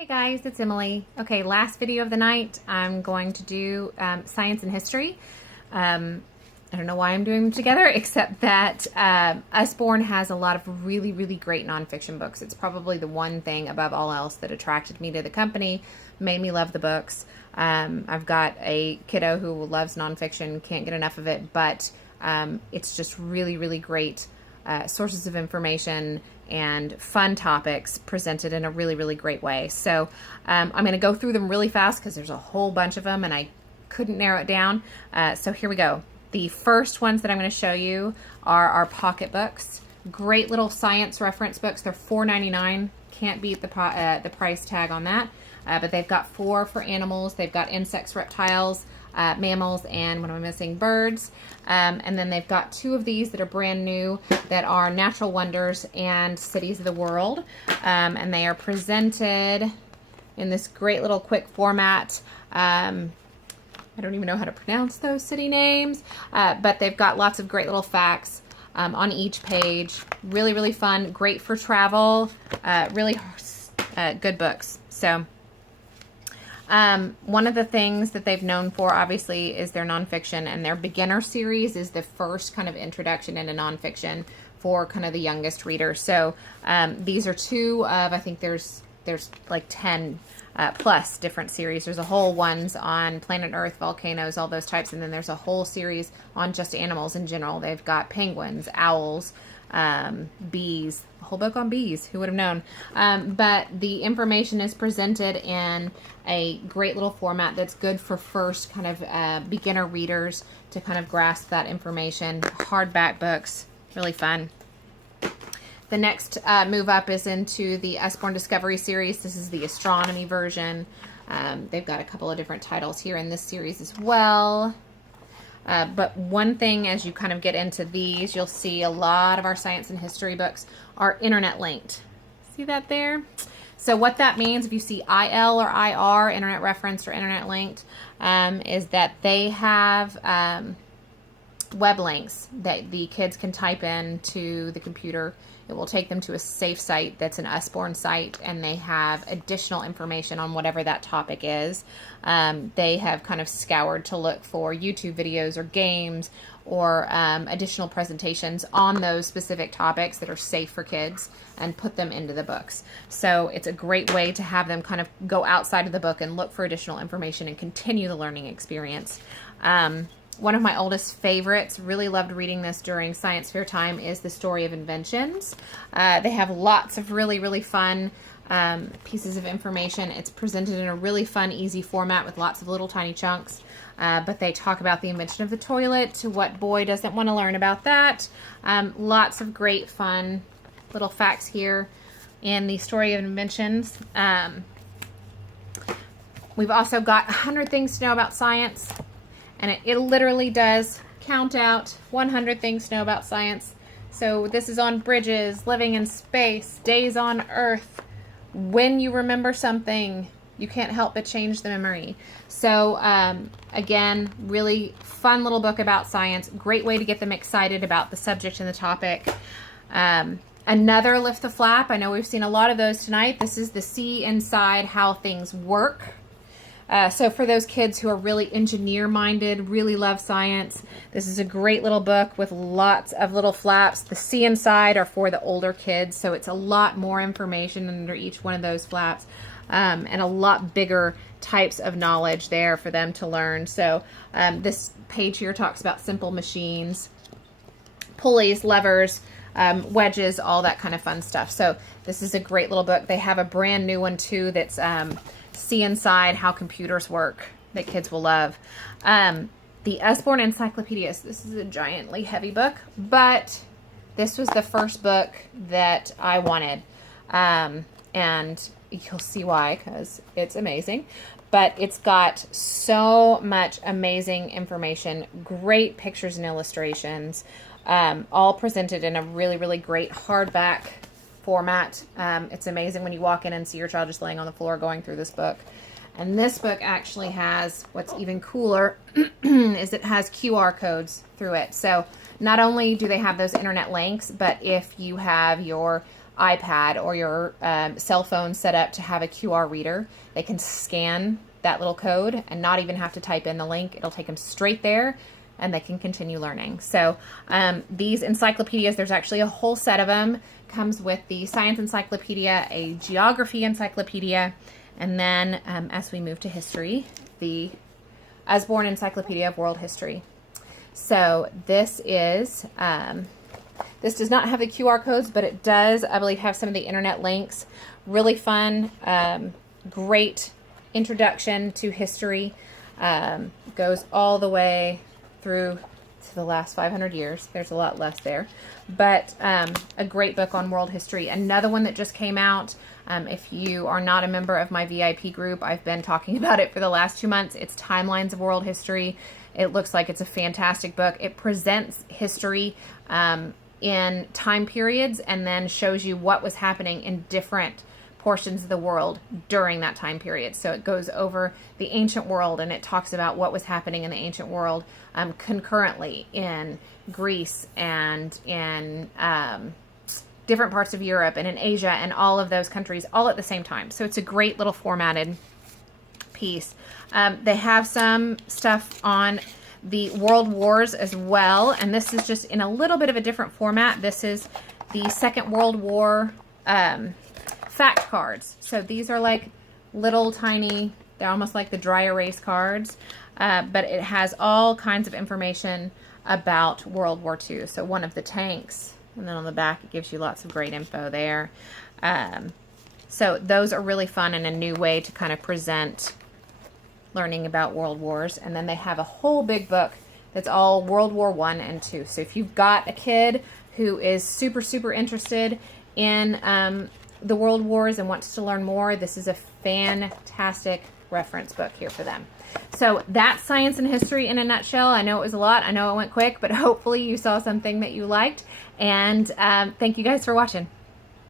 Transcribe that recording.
Hey guys, it's Emily. Okay, last video of the night, I'm going to do science and history. I don't know why I'm doing them together, except that Usborne has a lot of really, really great nonfiction books. It's probably the one thing above all else that attracted me to the company, made me love the books. I've got a kiddo who loves nonfiction, can't get enough of it, but it's just really, really great sources of information and fun topics presented in a really, really great way. So I'm going to go through them really fast because there's a whole bunch of them and I couldn't narrow it down. So here we go. The first ones that I'm going to show you are our pocket books. Great little science reference books. They're $4.99. Can't beat the price tag on that. But they've got 4 for animals. They've got insects, reptiles, mammals, and what am I missing? Birds. And then they've got 2 of these that are brand new that are Natural Wonders and Cities of the World. And they are presented in this great little quick format. I don't even know how to pronounce those city names, but they've got lots of great little facts on each page. Really, really fun. Great for travel. Really good books. So one of the things that they've known for, obviously, is their nonfiction, and their beginner series is the first kind of introduction into nonfiction for kind of the youngest reader. So these are 2 of, I think there's like 10 plus different series. There's a whole ones on planet Earth, volcanoes, all those types, and then there's a whole series on just animals in general. They've got penguins, owls, bees, a whole book on bees, who would have known? But the information is presented in a great little format that's good for first kind of beginner readers to kind of grasp that information. Hardback books, really fun. The next move up is into the Usborne Discovery series. This is the astronomy version. They've got a couple of different titles here in this series as well. But one thing, as you kind of get into these, you'll see a lot of our science and history books are internet linked. See that there? So what that means, if you see IL or IR, internet referenced or internet linked, is that they have web links that the kids can type in to the computer. It will take them to a safe site that's an Usborne site, and they have additional information on whatever that topic is. They have kind of scoured to look for YouTube videos or games or additional presentations on those specific topics that are safe for kids and put them into the books. So it's a great way to have them kind of go outside of the book and look for additional information and continue the learning experience. One of my oldest favorites, really loved reading this during science fair time, is The Story of Inventions. They have lots of really, really fun pieces of information. It's presented in a really fun, easy format with lots of little tiny chunks. But they talk about the invention of the toilet. What boy doesn't want to learn about that? Lots of great fun little facts here in The Story of Inventions. We've also got 100 Things to Know About Science. And it literally does count out 100 things to know about science. So this is on bridges, living in space, days on Earth. When you remember something, you can't help but change the memory. So again, really fun little book about science. Great way to get them excited about the subject and the topic. Another Lift the Flap. I know we've seen a lot of those tonight. This is the See Inside How Things Work. So for those kids who are really engineer-minded, really love science, this is a great little book with lots of little flaps. The See Inside are for the older kids, so it's a lot more information under each one of those flaps, and a lot bigger types of knowledge there for them to learn. So this page here talks about simple machines, pulleys, levers, wedges, all that kind of fun stuff. So this is a great little book. They have a brand new one too that's See Inside How Computers Work that kids will love. The Usborne Encyclopedias. This is a giantly heavy book, but this was the first book that I wanted. And you'll see why, because it's amazing. But it's got so much amazing information, great pictures and illustrations, all presented in a really, really great hardback format. It's amazing when you walk in and see your child just laying on the floor going through this book. And this book actually has, what's even cooler, is it has QR codes through it. So not only do they have those internet links, but if you have your iPad or your cell phone set up to have a QR reader. They can scan that little code and not even have to type in the link. It'll take them straight there and they can continue learning. So these encyclopedias, there's actually a whole set of them. Comes with the science encyclopedia, a geography encyclopedia, and then as we move to history, the Usborne Encyclopedia of World History. So this is, this does not have the QR codes, but it does, I believe, have some of the internet links. Really fun, great introduction to history. Goes all the way through to the last 500 years. There's a lot less there, but a great book on world history. Another one that just came out, if you are not a member of my VIP group, I've been talking about it for the last 2 months. It's Timelines of World History. It looks like it's a fantastic book. It presents history in time periods and then shows you what was happening in different portions of the world during that time period. So it goes over the ancient world and it talks about what was happening in the ancient world concurrently in Greece and in different parts of Europe and in Asia and all of those countries all at the same time. So it's a great little formatted piece. They have some stuff on the world wars as well, and this is just in a little bit of a different format. This is the Second World War fact cards. So these are like little tiny, they're almost like the dry erase cards, but it has all kinds of information about World War II. So one of the tanks, and then on the back it gives you lots of great info there. So those are really fun and a new way to kind of present learning about world wars. And then they have a whole big book that's all World War I and II. So if you've got a kid who is super interested in the world wars and wants to learn more, this is a fantastic reference book here for them. So that's science and history in a nutshell. I know it was a lot. I know it went quick, but hopefully you saw something that you liked. And thank you guys for watching.